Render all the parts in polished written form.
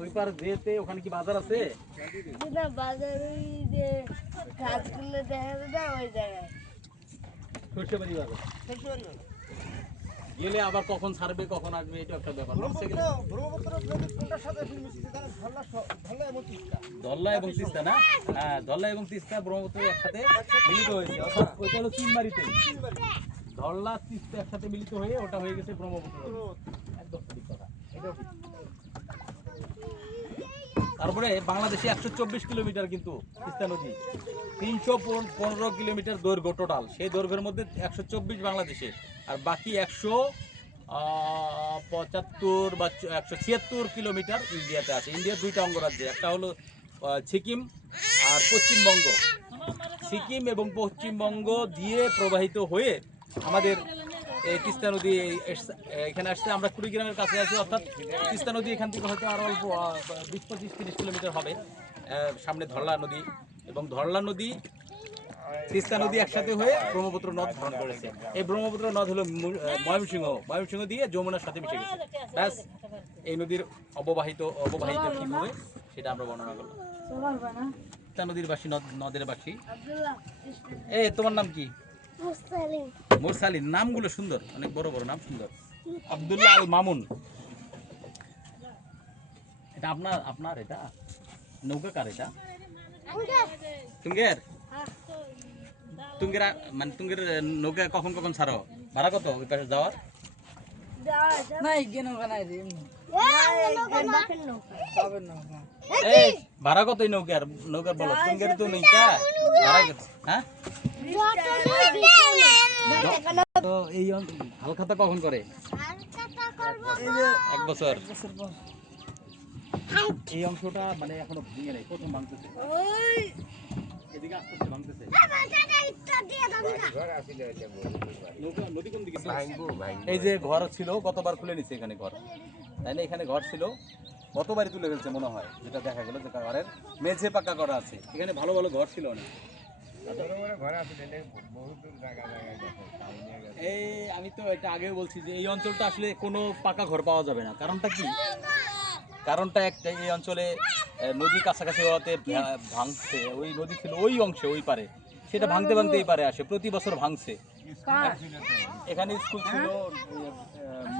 ওই পার যেতে ওখানে কি বাজার আছে? না বাজার ওই যে গাছগুলো দেখা যায় না ওই জায়গায়। সরষেবাড়ি বাজার। গেলে আবার কখন ছাড়বে কখন আসবে এটা একটা ব্যাপার। ব্রহ্মপুত্র নদী কোনটার সাথে মিশছে জানেন? ধল্লা এবং তিস্তা। ধল্লা এবং তিস্তা না? হ্যাঁ, ধল্লা এবং তিস্তা ব্রহ্মপুত্র একসাথে মিলিত হয়েছে। অর্থাৎ ওইটা হলো চিনমারিতে। ধল্লা তিস্তা একসাথে মিলিত হয়ে ওটা হয়ে গেছে ব্রহ্মপুত্র। একদম সঠিক কথা। এটাও ঠিক। তারপরে বাংলাদেশে 124 কিলোমিটার কিন্তু তিস্তা নদী, 315 কিলোমিটার দৈর্ঘ্য টোটাল। সেই দৈর্ঘ্যের মধ্যে 124 বাংলাদেশে, আর বাকি 175 বা 176 কিলোমিটার ইন্ডিয়াতে আছে। ইন্ডিয়ার দুইটা অঙ্গরাজ্যে, একটা হলো সিকিম আর পশ্চিমবঙ্গ। সিকিম এবং পশ্চিমবঙ্গ দিয়ে প্রবাহিত হয়ে আমাদের এই তিস্তা নদী এখানে আসছে। আমরা কুড়িগ্রামের কাছে আছি, অর্থাৎ তিস্তা নদী এখান থেকে হয়তো আরও অল্প 20-25-30 কিলোমিটার হবে। সামনে ধরলা নদী, এবং ধরলা নদী তিস্তা নদী একসাথে হয়ে ব্রহ্মপুত্র নদ ধারণ করেছে। এই ব্রহ্মপুত্র নদ হলো ময়মনসিংহ দিয়ে যমুনার সাথে মিশে গেছে। ব্যাস, এই নদীর অববাহিত কীভাবে সেটা আমরা বর্ণনা করলাম। তিস্তা নদীর বাসী, নদের বাসী। তোমার নাম কি? মুরসালিন। নামগুলো সুন্দর, অনেক বড় বড় নাম, সুন্দর। আব্দুল্লাহ আল মামুন। এটা আপনার এটা নৌকা কার? এটা তুঙ্গের মানে তুঙ্গের নৌকা কখন কখন ছাড়ো? ভাড়া কত ওই পাশে যাওয়ার? এই ভাড়া কত এই নৌকার বলো? তুঙ্গের তো নৌকা ভাড়া কত? হ্যাঁ, তো এই হালখাতা কখন করে? 1 বছর। এই অংশটা মানে এখনো ভেঙে নেই, প্রথম ভাঙতেছে। এদিকে আস্তে আস্তে ভাঙতেছে। নদী কোন দিকে? এই যে ঘর ছিল, কতবার খুলে নিচ্ছে এখানে ঘর, তাই না? এখানে ঘর ছিল, কতবারই তুলে ফেলছে মনে হয়। যেটা দেখা গেল যে ঘরের মেঝে পাকা করা আছে, এখানে ভালো ভালো ঘর ছিল অনেক। এই আমি তো এটা আগেও বলছি যে এই অঞ্চলটা আসলে কোনো পাকা ঘর পাওয়া যাবে না। কারণটা কি? কারণটা একটাই, এই অঞ্চলে নদী কাছাকাছি হওয়াতে ভাঙছে। ওই নদী ছিল ওই অংশে, ওই পারে, সেটা ভাঙতে ভাঙতে এই পারে আসে, প্রতি বছর ভাঙছে। এখানে স্কুল ছিল,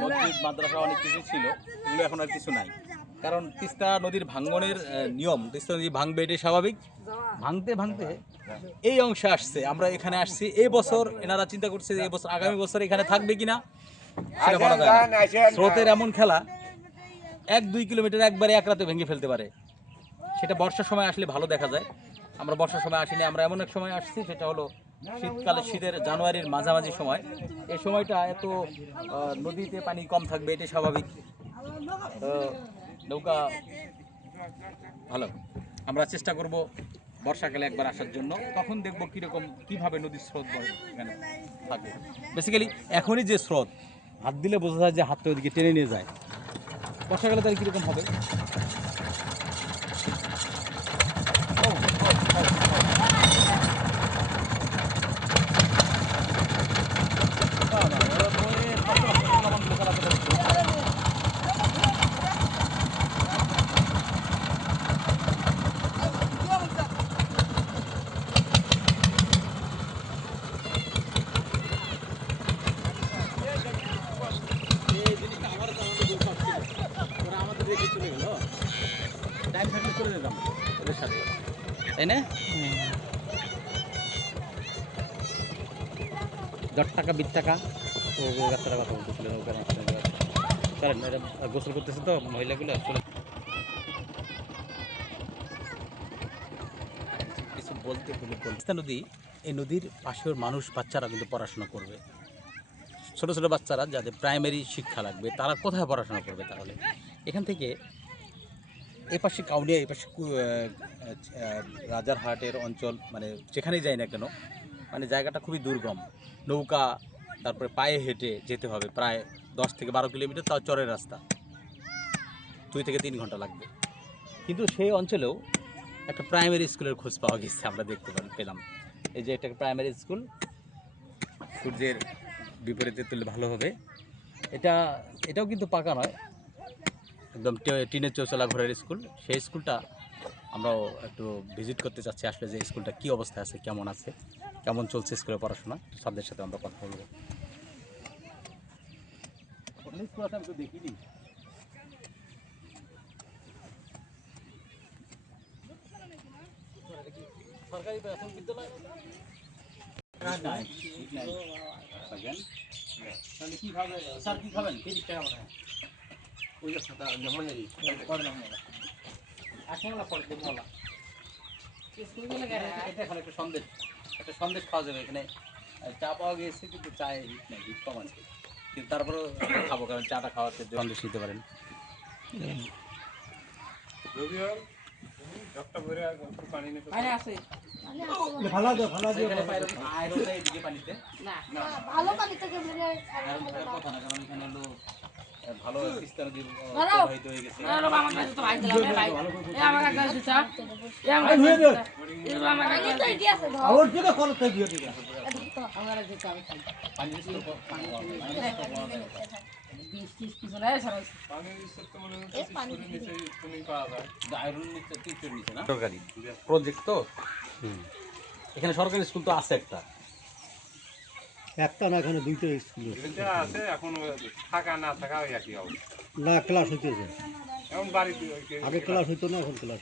মসজিদ, মাদ্রাসা, অনেক কিছু ছিল, এগুলো এখন আর কিছু নাই। কারণ তিস্তা নদীর ভাঙনের নিয়ম, তিস্তা নদী ভাঙবে, এটাই স্বাভাবিক। ভাঙতে ভাঙতে এই অংশে আসছে, আমরা এখানে আসছি। এই বছর এনারা চিন্তা করছে যে এই বছর, আগামী বছর এখানে থাকবে কিনা সেটা বলা যায় না। স্রোতের এমন খেলা, 1-2 কিলোমিটার একবারে এক রাতে ভেঙে ফেলতে পারে। সেটা বর্ষার সময় আসলে ভালো দেখা যায়। আমরা বর্ষার সময় আসিনি, আমরা এমন এক সময় আসছি সেটা হলো শীতকালে, শীতের জানুয়ারির মাঝামাঝি সময়। এই সময়টা এত নদীতে পানি কম থাকবে, এটাই স্বাভাবিক। নৌকা ভালো, আমরা চেষ্টা করব বর্ষাকালে একবার আসার জন্য, তখন দেখব কীভাবে নদীর স্রোত এখানে থাকে। বেসিক্যালি এখনই যে স্রোত, হাত দিলে বোঝা যায় যে হাতটা ওইদিকে টেনে নিয়ে যায়। বর্ষাকালে তাহলে কীরকম হবে? তাই না? 10 টাকা 20 টাকা তো বাচ্চারা কথা বলতেছিল নৌকার মাঝখানে। কারণ এটা গোসল করতেছে তো মহিলাগুলো, চলে কিছু বলতে হলে তিস্তা নদী, এই নদীর পাশের মানুষ, বাচ্চারা কিন্তু পড়াশোনা করবে। ছোটো ছোটো বাচ্চারা যাদের প্রাইমারি শিক্ষা লাগবে, তারা কোথায় পড়াশোনা করবে? তাহলে এখান থেকে এপাশে কাউনিয়া, এপাশে রাজারহাটের অঞ্চল, মানে যেখানেই যাই না কেন, মানে জায়গাটা খুবই দুর্গম। নৌকা, তারপরে পায়ে হেঁটে যেতে হবে প্রায় 10 থেকে 12 কিলোমিটার, তাও চরের রাস্তা, 2 থেকে 3 ঘন্টা লাগবে। কিন্তু সেই অঞ্চলেও একটা প্রাইমারি স্কুলের খোঁজ পাওয়া গেছে, আমরা দেখতে পেলাম। এই যে একটা প্রাইমারি স্কুল, সূর্যের বিপরীতে তুললে ভালো হবে। এটাও কিন্তু পাকা নয়, একদম টিনের চৌচলা ঘরের স্কুল। সেই স্কুলটা আমরাও একটু ভিজিট করতে চাচ্ছি, আসলে যে স্কুলটা কী অবস্থায় আছে, কেমন আছে, কেমন চলছে স্কুলের পড়াশোনা, স্যারদের সাথে আমরা কথা বলবো। দেখিনি সরকারি প্রাথমিক বিদ্যালয় নাই, নাই। থাকেন। তাহলে কি খাবে স্যার, কি খাবেন? 30 টাকা মনে হয়। ওই যে খাতা মনে পড়ে না মনে এখন না পড়ে মলা এটা এখন একটা সন্দেশ খাওয়া যাবে এখানে। চা পাওয়া গিয়েছে কিন্তু চায়ে হিট নেই, হিট কম আছে, কিন্তু তারপরেও খাবো, কারণ চাটা খাওয়াতে সন্দেশ নিতে পারেন। এখানে আয়রন নেই এদিকে পানিতে, ভালো পানি থেকে বেরিয়ে আয়রন থাকার কথা না, কারণ এখানে হলো ভালো তিস্তা নদী প্রবাহিত হয়ে গেছে। পানি তো এটি আছে ধর আবার যেটা করো তাই দিয়ে দিবা পানির স্তর আয়রন নিচে টিপের নিচে না, সরকারি প্রজেক্ট তো। এখানে সরকারি স্কুল তো আছে একটা, একটা না, এখানে দুইটা স্কুল আছে এখন থাকা না থাকা একই অবস্থা। না ক্লাস হইতেছে, এখন বাড়িতে আগে ক্লাস হইতো না, এখন ক্লাস